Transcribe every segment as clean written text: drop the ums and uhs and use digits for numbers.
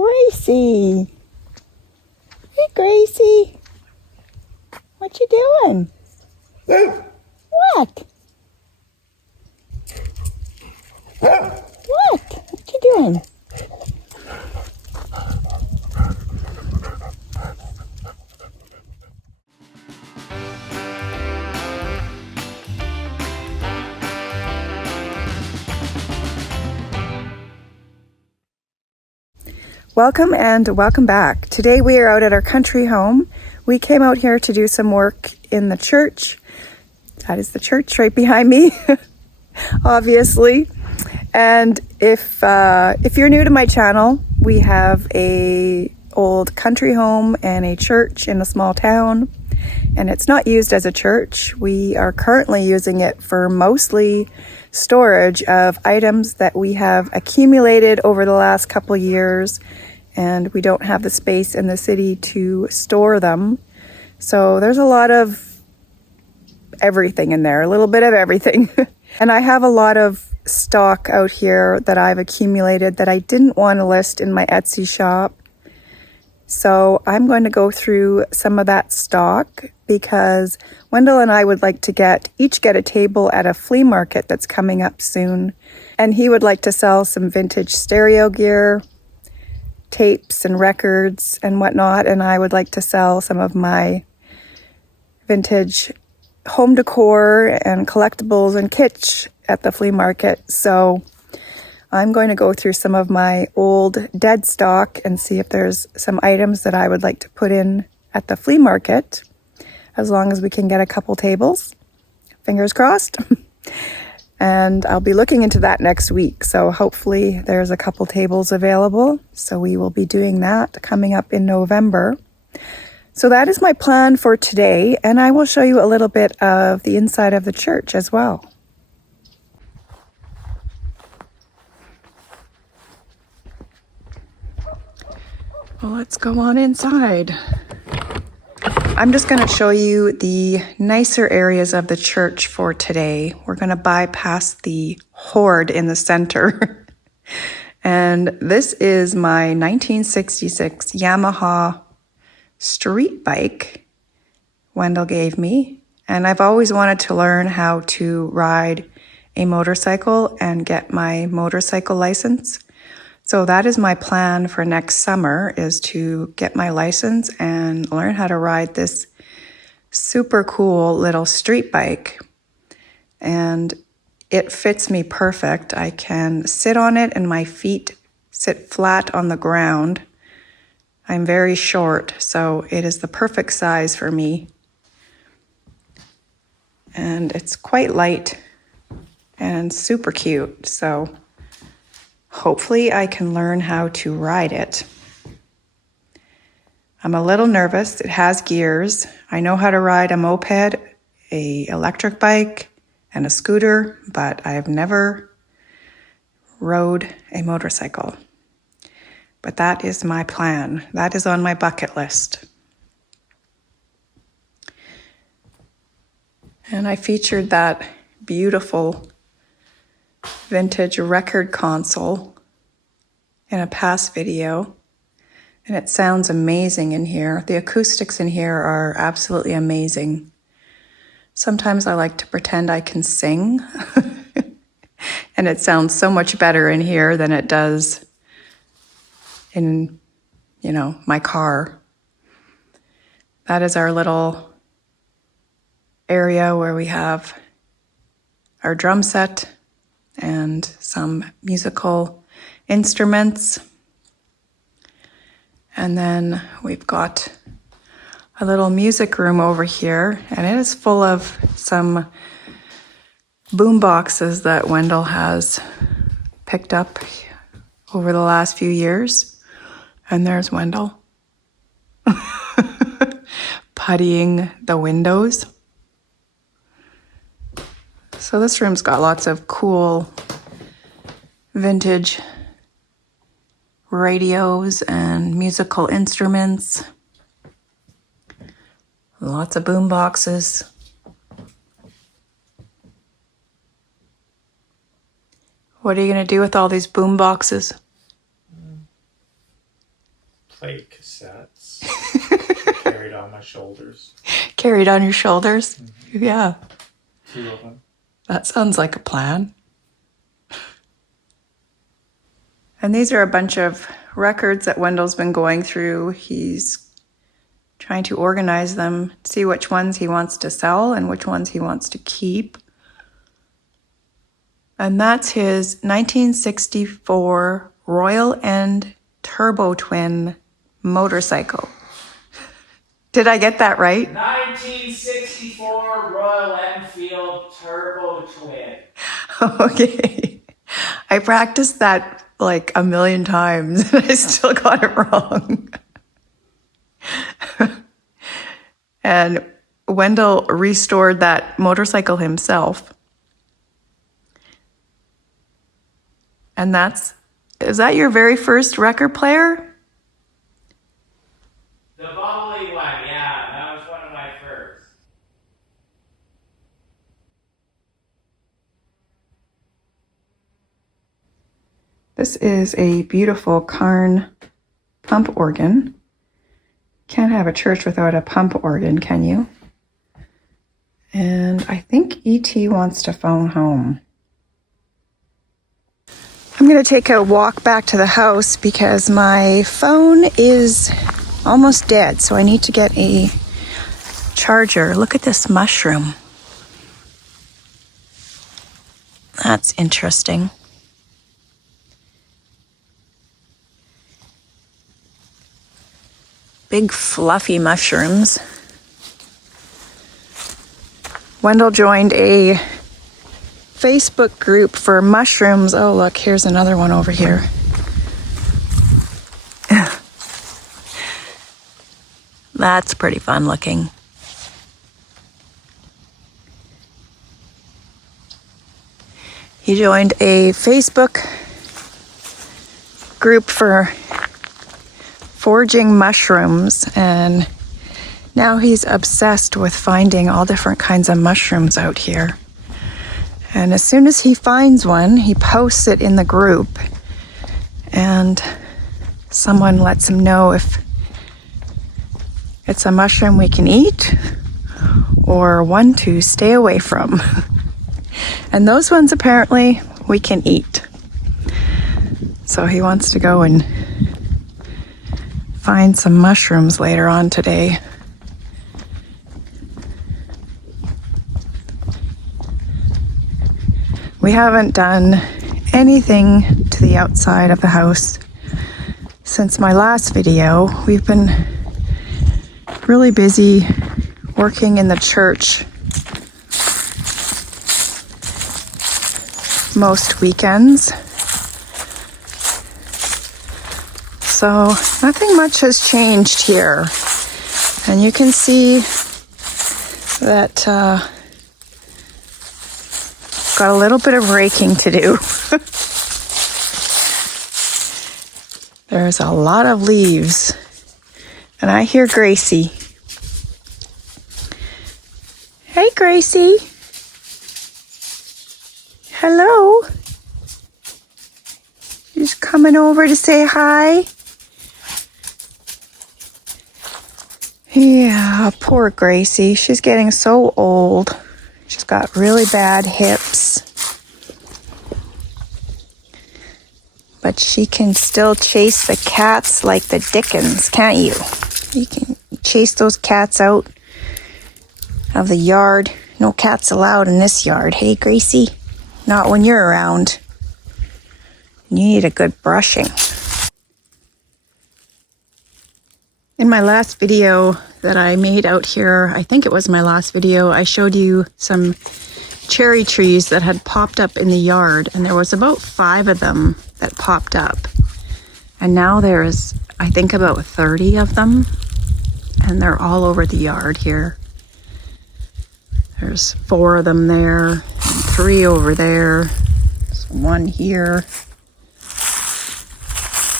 Gracie. Hey, Gracie. What you doing? What? What you doing? Welcome and welcome back. Today we are out at our country home. We came out here to do some work in the church. That is the church right behind me, obviously. And if you're new to my channel, we have a old country home and a church in a small town, and it's not used as a church. We are currently using it for mostly storage of items that we have accumulated over the last couple years, and we don't have the space in the city to store them. So there's a lot of everything in there, a little bit of everything. And I have a lot of stock out here that I've accumulated that I didn't want to list in my Etsy shop. So I'm going to go through some of that stock because Wendell and I would like to each get a table at a flea market that's coming up soon. And he would like to sell some vintage stereo gear, tapes and records and whatnot. And I would like to sell some of my vintage home decor and collectibles and kitsch at the flea market. So I'm going to go through some of my old dead stock and see if there's some items that I would like to put in at the flea market, as long as we can get a couple tables. Fingers crossed. And I'll be looking into that next week. So hopefully there's a couple tables available. So we will be doing that coming up in November. So that is my plan for today. And I will show you a little bit of the inside of the church as well. Well, let's go on inside. I'm just going to show you the nicer areas of the church for today. We're going to bypass the horde in the center. And this is my 1966 Yamaha street bike Wendell gave me. And I've always wanted to learn how to ride a motorcycle and get my motorcycle license. So that is my plan for next summer, is to get my license and learn how to ride this super cool little street bike. And it fits me perfect. I can sit on it and my feet sit flat on the ground. I'm very short, so it is the perfect size for me. And it's quite light and super cute, so hopefully I can learn how to ride it. I'm a little nervous. It has gears. I know how to ride a moped, a electric bike, and a scooter, but I have never rode a motorcycle. But that is my plan. That is on my bucket list. And I featured that beautiful vintage record console in a past video, and it sounds amazing in here. The acoustics in here are absolutely amazing. Sometimes I like to pretend I can sing, and it sounds so much better in here than it does in, my car. That is our little area where we have our drum set and some musical instruments. And then we've got a little music room over here, and it is full of some boom boxes that Wendell has picked up over the last few years. And there's Wendell puttying the windows. So this room's got lots of cool vintage radios and musical instruments. Lots of boom boxes. What are you going to do with all these boom boxes? played cassettes. Carried on my shoulders. Carried on your shoulders? Mm-hmm. Yeah. 2 of them. That sounds like a plan. And these are a bunch of records that Wendell's been going through. He's trying to organize them, see which ones he wants to sell and which ones he wants to keep. And that's his 1964 Royal End Turbo Twin motorcycle. Did I get that right? 1964 Royal Enfield Turbo Twin. Okay. I practiced that like a million times and I still got it wrong. And Wendell restored that motorcycle himself. And is that your very first record player? The bubbly one, yeah, that was one of my first. This is a beautiful Carn pump organ. Can't have a church without a pump organ, can you? And I think E.T. wants to phone home. I'm going to take a walk back to the house because my phone is almost dead, so I need to get a charger. Look at this mushroom. That's interesting. Big fluffy mushrooms. Wendell joined a Facebook group for mushrooms. Oh, look, here's another one over here. That's pretty fun looking. He joined a Facebook group for foraging mushrooms, and now he's obsessed with finding all different kinds of mushrooms out here. And as soon as he finds one, he posts it in the group, and someone lets him know if it's a mushroom we can eat or one to stay away from. And those ones apparently we can eat. So he wants to go and find some mushrooms later on today. We haven't done anything to the outside of the house since my last video. We've been really busy working in the church most weekends. So nothing much has changed here. And you can see that got a little bit of raking to do. There's a lot of leaves. And I hear Gracie. Hey, Gracie. Hello. She's coming over to say hi. Yeah, poor Gracie. She's getting so old. She's got really bad hips. But she can still chase the cats like the dickens, can't you? You can chase those cats out of the yard. No cats allowed in this yard. Hey, Gracie? Not when you're around. You need a good brushing. In my last video that I made out here, I think it was my last video, I showed you some cherry trees that had popped up in the yard, and there was about 5 of them that popped up. And now there's, I think, about 30 of them, and they're all over the yard here. There's 4 of them there, and 3 over there. There's 1 here.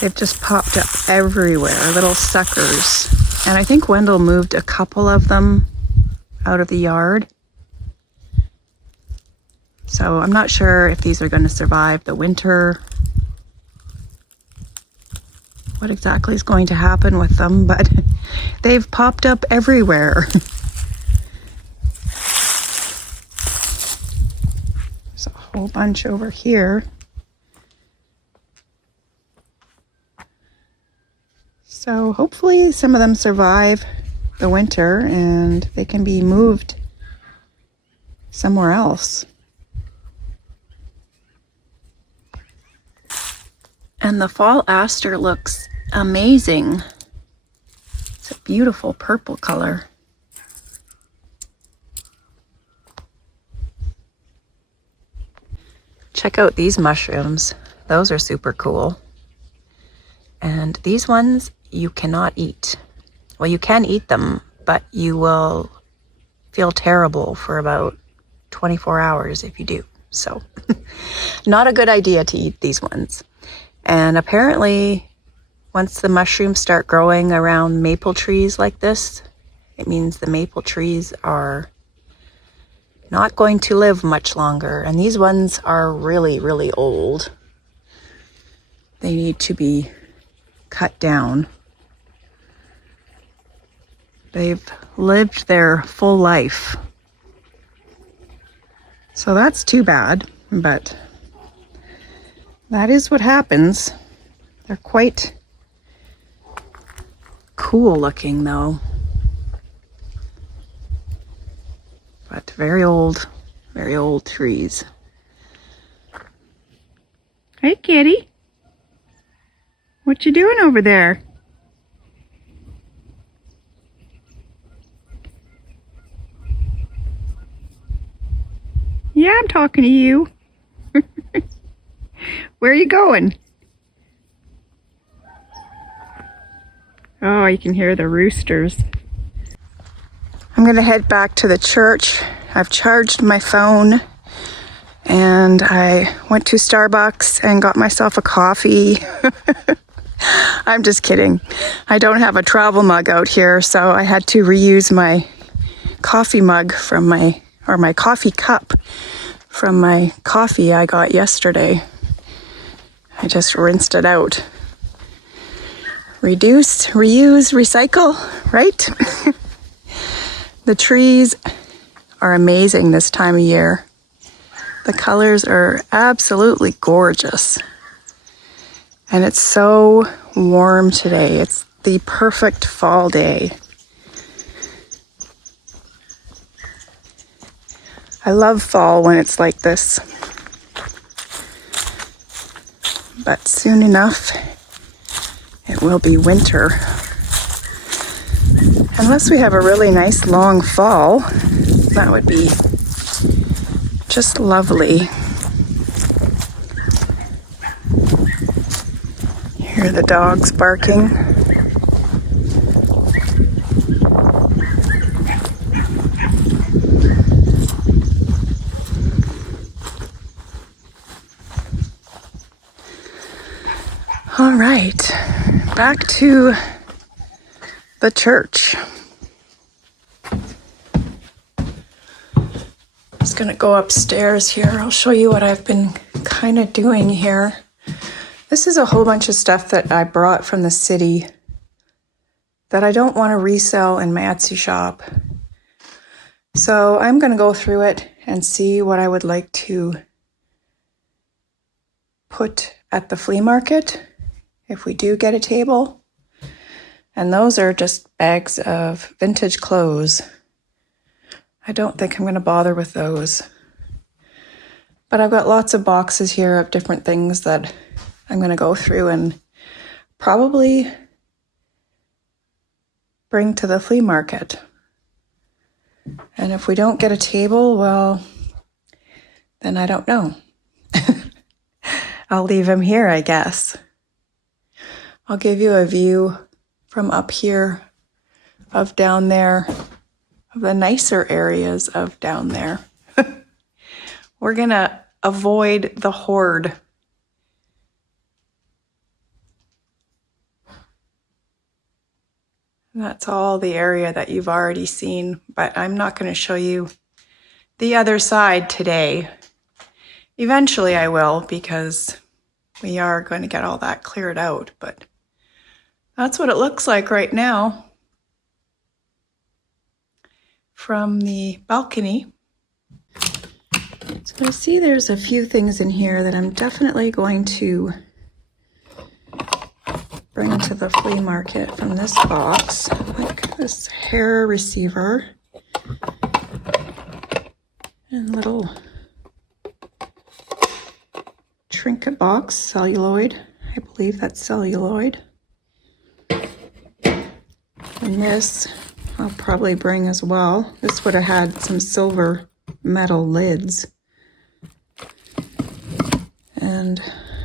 They've just popped up everywhere, little suckers. And I think Wendell moved a couple of them out of the yard. So I'm not sure if these are going to survive the winter. what exactly is going to happen with them, but they've popped up everywhere. There's a whole bunch over here. So hopefully some of them survive the winter and they can be moved somewhere else. And the fall aster looks amazing. It's a beautiful purple color. Check out these mushrooms. Those are super cool. And these ones you cannot eat. Well, you can eat them, but you will feel terrible for about 24 hours if you do. So, not a good idea to eat these ones. And apparently, once the mushrooms start growing around maple trees like this, it means the maple trees are not going to live much longer. And these ones are really, really old. They need to be cut down. They've lived their full life. So that's too bad, but that is what happens. They're quite cool looking though. But very old trees. Hey kitty, what you doing over there? Yeah, I'm talking to you. Where are you going? Oh, you can hear the roosters. I'm gonna head back to the church. I've charged my phone and I went to Starbucks and got myself a coffee. I'm just kidding. I don't have a travel mug out here, so I had to reuse my coffee mug from my coffee cup from my coffee I got yesterday. I just rinsed it out. Reduce, reuse, recycle, right? The trees are amazing this time of year. The colors are absolutely gorgeous. And it's so warm today. It's the perfect fall day. I love fall when it's like this. But soon enough, it will be winter. Unless we have a really nice long fall, that would be just lovely. Hear the dogs barking. All right, back to the church. Just gonna go upstairs here. I'll show you what I've been kind of doing here. This is a whole bunch of stuff that I brought from the city that I don't want to resell in my Etsy shop. So I'm gonna go through it and see what I would like to put at the flea market if we do get a table. And those are just bags of vintage clothes. I don't think I'm going to bother with those. But I've got lots of boxes here of different things that I'm going to go through and probably bring to the flea market. And if we don't get a table, well, then I don't know. I'll leave him here, I guess. I'll give you a view from up here of down there, of the nicer areas of down there. We're gonna avoid the horde. That's all the area that you've already seen, but I'm not going to show you the other side today. Eventually I will, because we are going to get all that cleared out, but That's what it looks like right now from the balcony. So I see there's a few things in here that I'm definitely going to bring to the flea market from this box, like this hair receiver and little trinket box, celluloid. I believe that's celluloid. And this I'll probably bring as well. This would have had some silver metal lids. And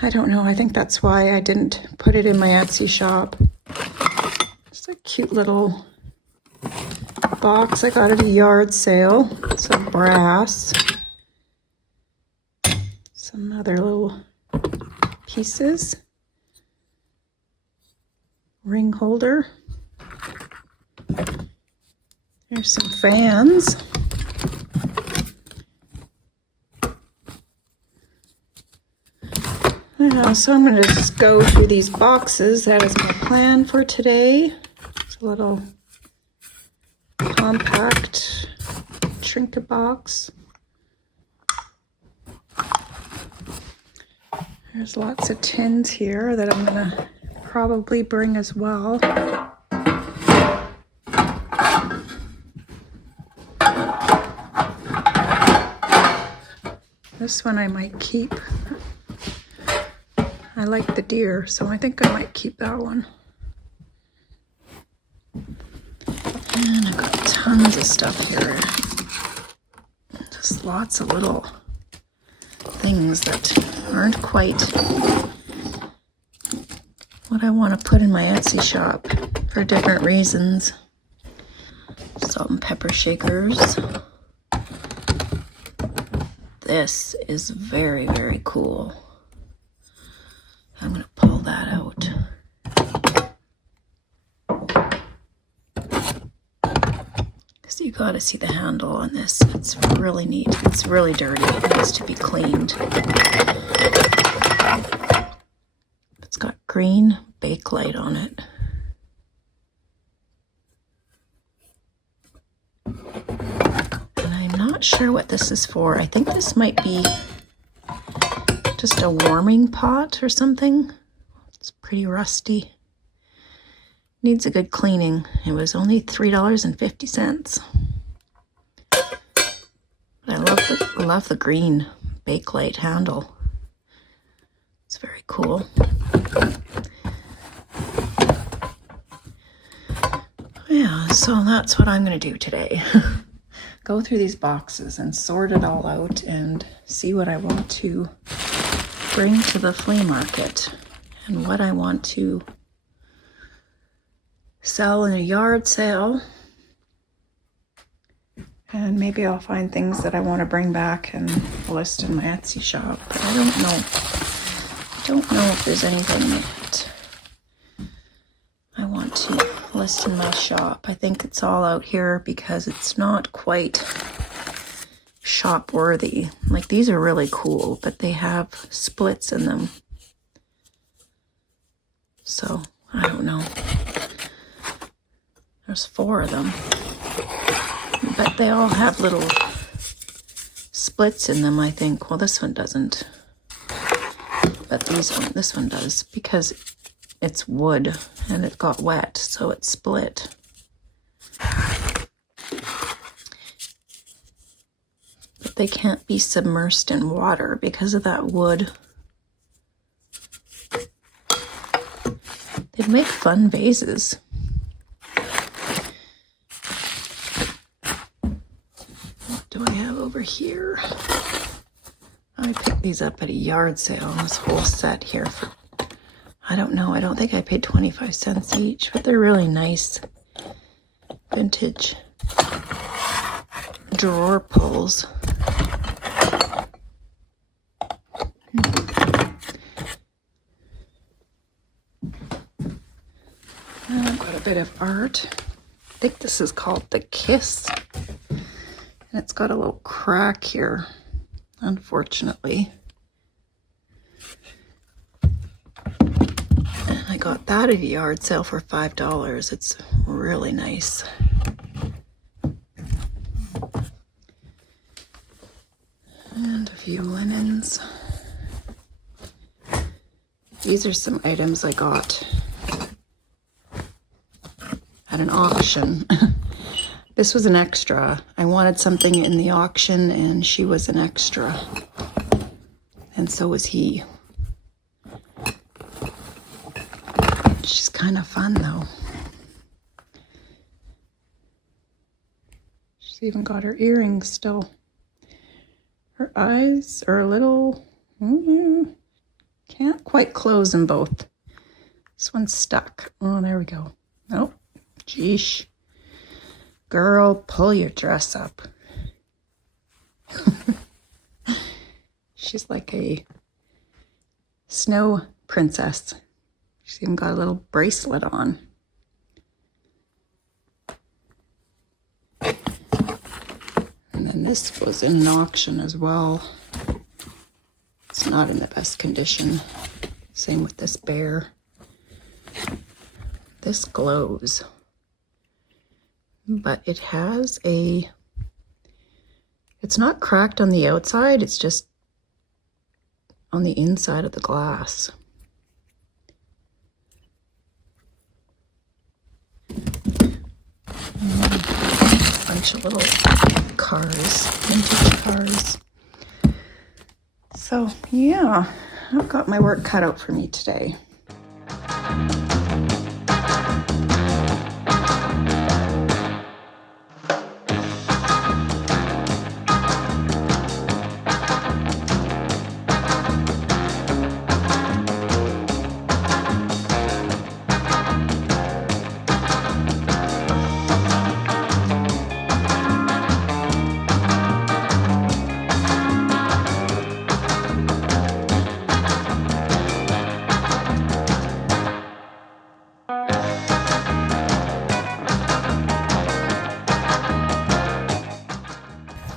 I don't know, I think that's why I didn't put it in my Etsy shop. Just a cute little box I got at a yard sale. Some brass. Some other little pieces. Ring holder. There's some fans. So I'm going to just go through these boxes. That is my plan for today. It's a little compact trinket box. There's lots of tins here that I'm going to probably bring as well. This one I might keep. I like the deer, so I think I might keep that one. And I've got tons of stuff here. Just lots of little things that aren't quite what I want to put in my Etsy shop for different reasons. Salt and pepper shakers. This is very, very cool. I'm going to pull that out. So you got to see the handle on this. It's really neat. It's really dirty. It needs to be cleaned. It's got green bakelite on it. And I'm not sure what this is for. I think this might be just a warming pot or something. It's pretty rusty. Needs a good cleaning. It was only $3.50. But I love the green bakelite handle. It's very cool. Yeah, so that's what I'm going to do today. Go through these boxes and sort it all out and see what I want to bring to the flea market and what I want to sell in a yard sale. And maybe I'll find things that I want to bring back and list in my Etsy shop. But I don't know. I don't know if there's anything that I want to list in my shop. I think it's all out here because it's not quite shop worthy. Like, these are really cool, but they have splits in them. So, I don't know. There's 4 of them. But they all have little splits in them, I think. Well, this one doesn't. But this one does, because it's wood and it got wet, so it split. But they can't be submersed in water because of that wood. They'd make fun vases. What do I have over here? I picked these up at a yard sale, this whole set here for, I don't know, I don't think I paid 25 cents each, but they're really nice vintage drawer pulls. I've got a bit of art. I think this is called The Kiss. And it's got a little crack here, unfortunately. And I got that at a yard sale for $5. It's really nice. And a few linens. These are some items I got at an auction. This was an extra. I wanted something in the auction and she was an extra. And so was he. She's kind of fun though. She's even got her earrings still. Her eyes are a little, can't quite close them both. This one's stuck. Oh, there we go. Oh, geesh. Girl, pull your dress up. She's like a snow princess. She's even got a little bracelet on. And then this was in an auction as well. It's not in the best condition. Same with this bear. This glows. But it has a, it's not cracked on the outside, it's just on the inside of the glass. A bunch of little cars, vintage cars. So yeah, I've got my work cut out for me today.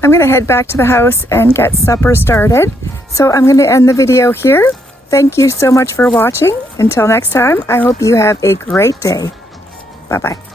I'm going to head back to the house and get supper started. So I'm going to end the video here. Thank you so much for watching. Until next time, I hope you have a great day. Bye-bye.